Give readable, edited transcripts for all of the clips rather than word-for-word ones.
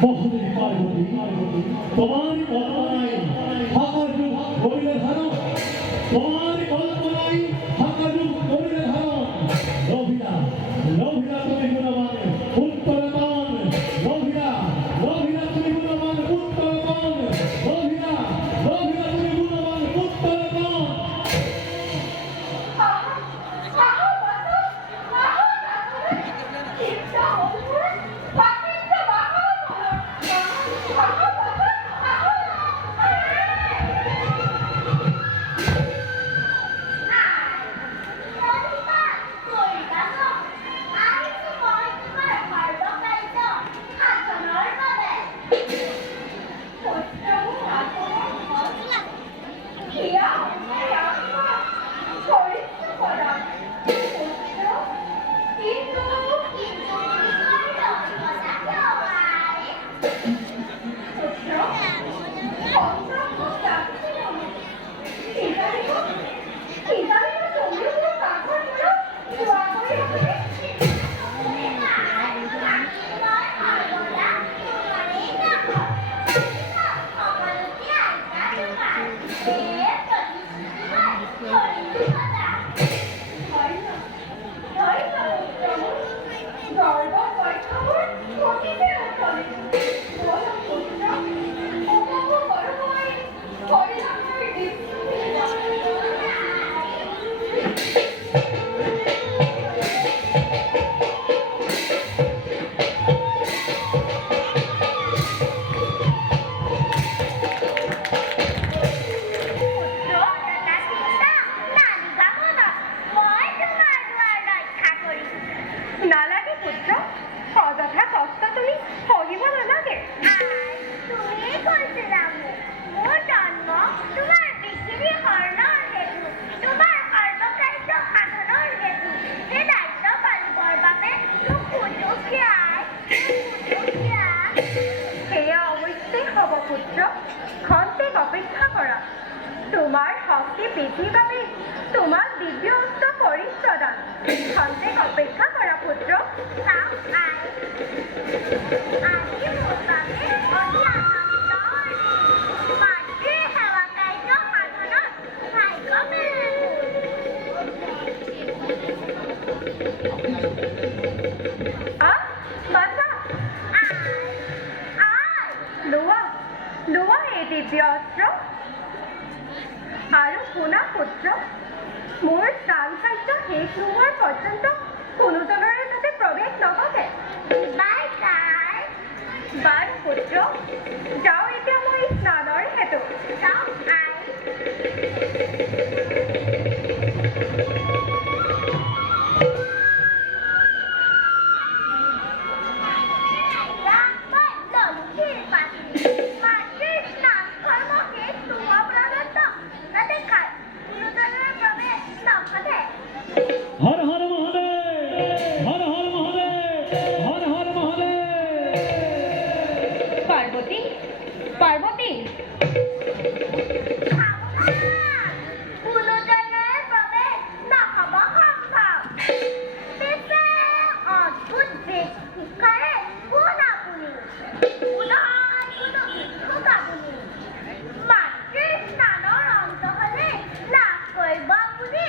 মহাদেবী পার্বতী তোমার কল্পনায় ফাঁকা যুগ করিলে ধারণ তোমার কল্পনায় ফাঁকা যুগ করিলে ধারণ রবিরা রবিরা তুমি গুণবান উত্তরতন রবিরা রবিরা তুমি গুণবান উত্তরতন রবিরা রবিরা তুমি গুণবান উত্তরতন তোমার শক্তি বৃদ্ধির বাবে তোমার দিব্য অস্ত্র পরিচ্ছদন খন্তেক অপেক্ষা করা পুত্র লোৱা লোৱা এই দিব্য অস্ত্ৰ আৰু শুনা পুত্ৰ মোৰ স্নান কাৰ্য শেষ নোহোৱাৰ পৰ্যন্ত কোনোজনৰে যাতে প্ৰৱেশ নহ'বে বাৰু পুত্ৰ যাওঁ এতিয়া মই স্নানৰ হেতু যাওঁ हर हर महादेव हर हर महादेव हर हर महादेव पार्वती पार्वती মাতৃ স্নানৰ অন্ত হলে লাভ কৰিব আপুনি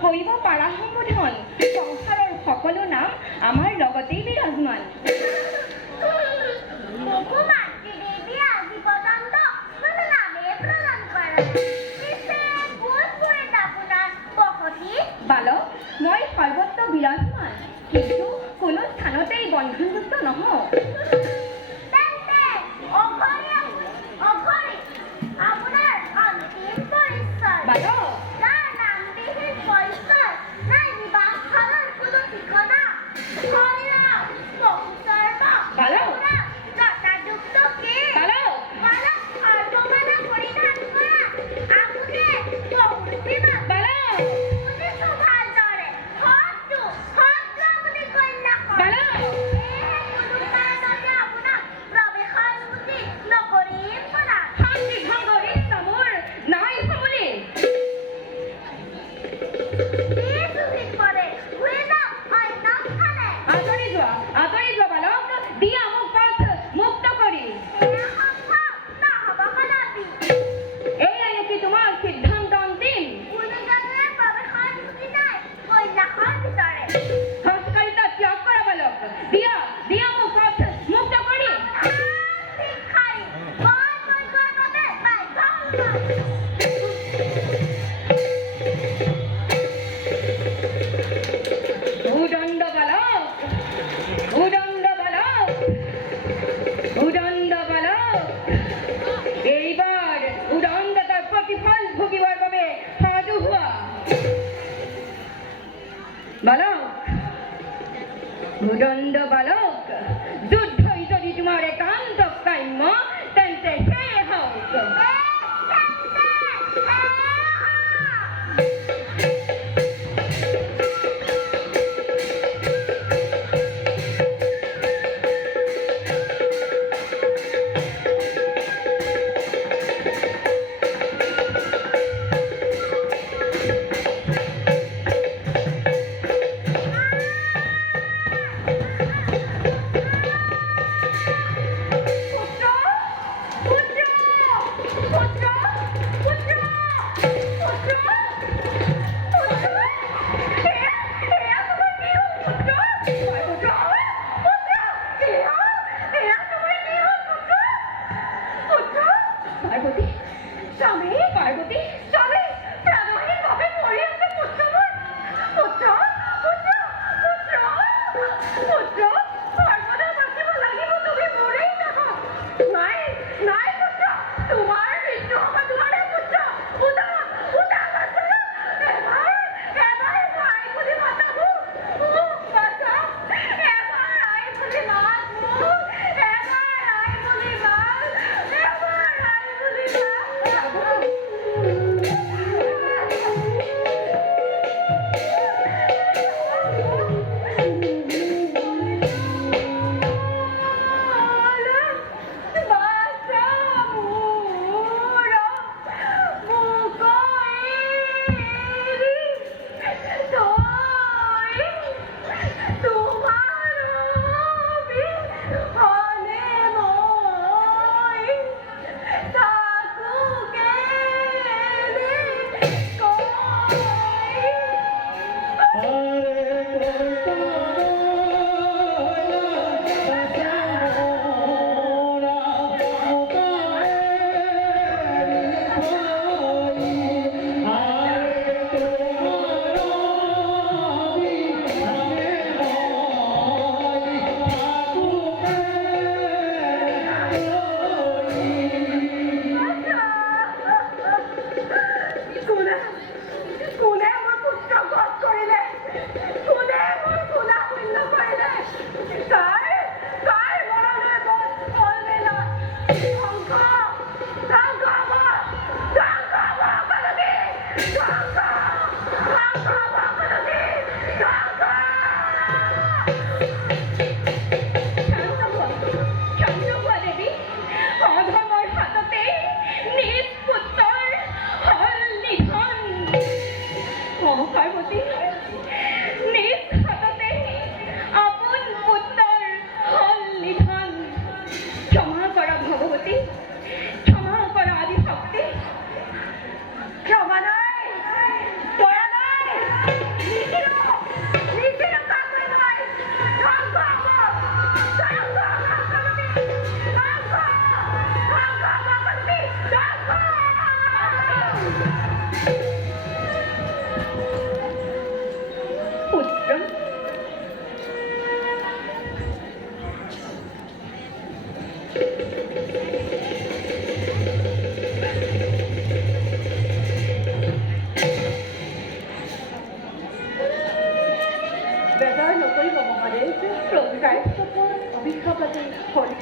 কৰিব পাৰা সম্বোধন সংসাৰৰ সকলো নাম আমাৰ লগতেই বিৰাজমান বহু মাতৃদেৱী আজি পৰ্যন্ত কোনো নামেই প্ৰদান কৰা নাই পিছে কোন পোৱাত আপোনাৰ বসতি বালক মই সৰ্বত্ৰ বিৰাজমান কিন্তু কোনো স্থানতেই বন্ধনযুক্ত নহওঁ বালক উদণ্ড বালক যুদ্ধই যদি তোমাৰ একান্ত কাম্য তেন্তে সেয়ে হওক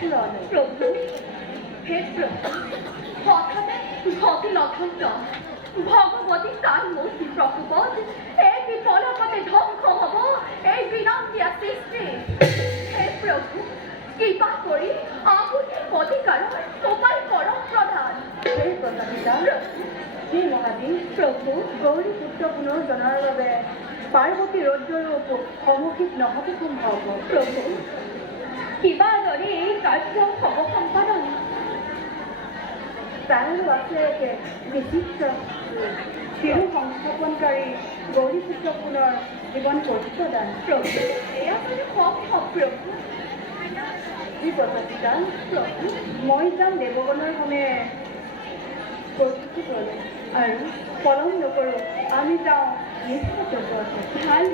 পূরণ। প্রভু, হে প্রভু, হঠাৎ ঘটিল অঘটন, ভগবতী তার মূর্তি প্রকপদ, এই বিফলতাতে ধ্বংস হব এই বিনন্দিয়া সৃষ্টি। হে প্রভু, কৃপা করি আপুকে অধিকার উপায় কর প্রধান। হে প্রজাপিতা, হে মহাদেৱ, প্ৰভু, গৌৰী পুত্ৰ পুনৰ্জনাৰ বাবে পাৰ্বতী ৰৌদ্ৰৰূপ সমুখীন নহ'ব সম্ভৱ। প্ৰভু, কিবা দৰে এই কাৰ্য হ'ব সম্পাদন। তাৰো আছে এক বিচিত্ৰ শিশু সংস্থাপনকাৰী গৌৰী পুত্ৰ পুনৰ জীৱন প্ৰতিপ্ৰদান। প্ৰভু, এয়া সম্ভৱ প্ৰভু। যি প্ৰজাপিতা, প্ৰভু, মই যাম দেৱগণৰ সময়ে প্ৰস্তুতি কৰোঁ আৰু পলম নকৰোঁ, আমি যাওঁ নিশ্চিত ভাল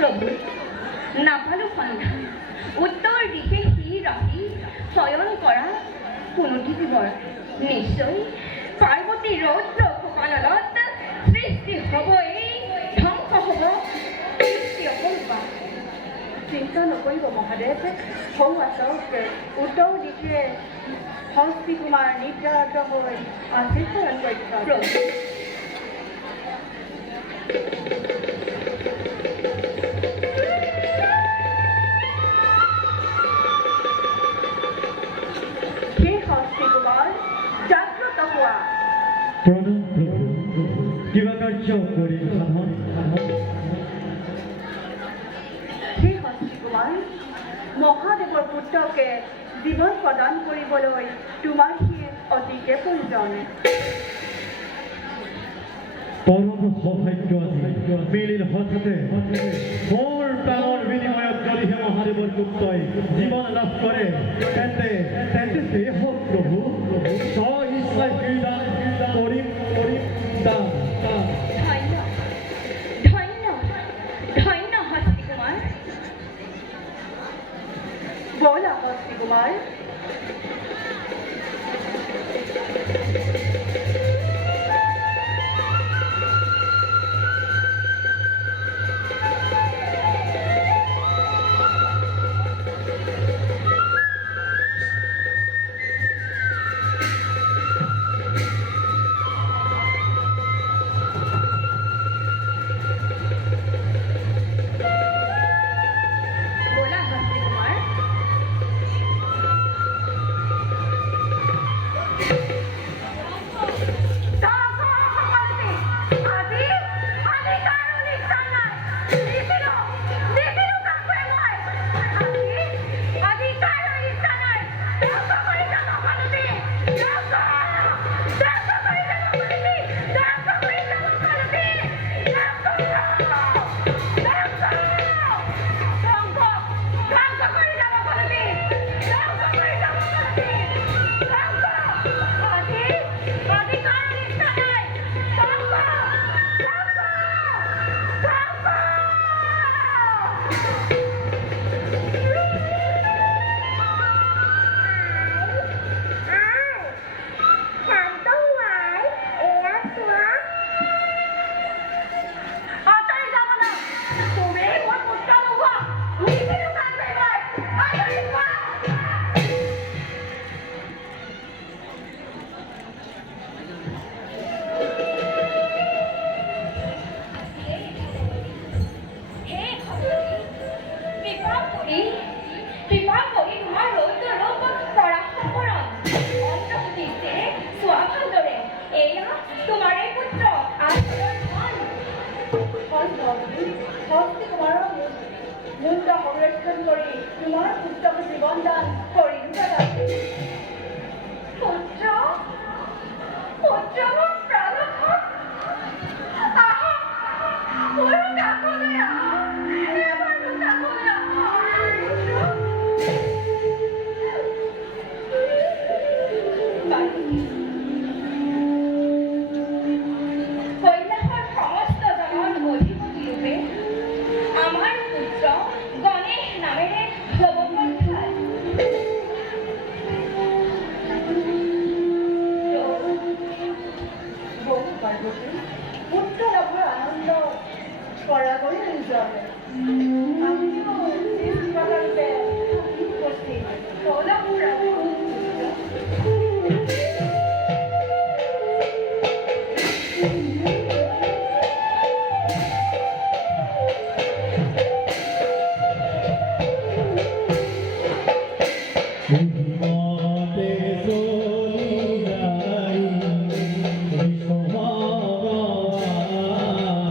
প্রভু, নাপালো সন্ধান, উত্তর দিকে হি রাখি শয়ন করা কোনটি জীবন। নিশ্চয় পার্বতী রৌদ্র কপালত সৃষ্টি হব এই ধ্বংস হব সৃষ্টি অপূর্বা। চিন্তা নকৰিব মহাদেৱ, সৌ আচক উত্তৰ দিশে হস্তি কুমাৰ নিদ্ৰাৰত হৈ আশীষ প্ৰদান কৰিছে। প্ৰভু, প্ৰণাম প্ৰভু, কিবা কাৰ্য কৰি সাধন। হে হস্তি কুমাৰ, মহাদেৱৰ পুত্ৰকে জীৱন প্ৰদান কৰিবলৈ তোমাৰ শিৰ অতিকে প্ৰয়োজন। পৰম সৌভাগ্য মিলিল হঠাতে মোৰ প্ৰাণৰ বিনিময়ত যদিহে মহাদেৱৰ পুত্ৰই জীৱন লাভ কৰে, তেন্তে সেই হওক প্ৰভু, স্ব ইচ্ছাই দান কৰিম দান। ধন্য ধন্য ধন্য হস্তি কুমাৰ। বলা হস্তি কুমাৰ। তোমাৰ পুত্ৰক জীৱন দান কৰিলো পুত্ৰ পুত্ৰ মোৰ প্ৰাণনাথ আহা মোৰ কাষলৈ আহা এবাৰ মোৰ কাষলৈ আহা কৈলাসৰ সমস্ত জনৰ অধিপতি ৰূপে আমাৰ পুত্ৰ গণেশ নামেৰে হ'ব প্ৰখ্যাত বহু পাৰ্বতী পুত্ৰ লাভৰ আনন্দ কৰাকৈ নিজৰে আপুনিও উপস্থিত কৌলাপুৰ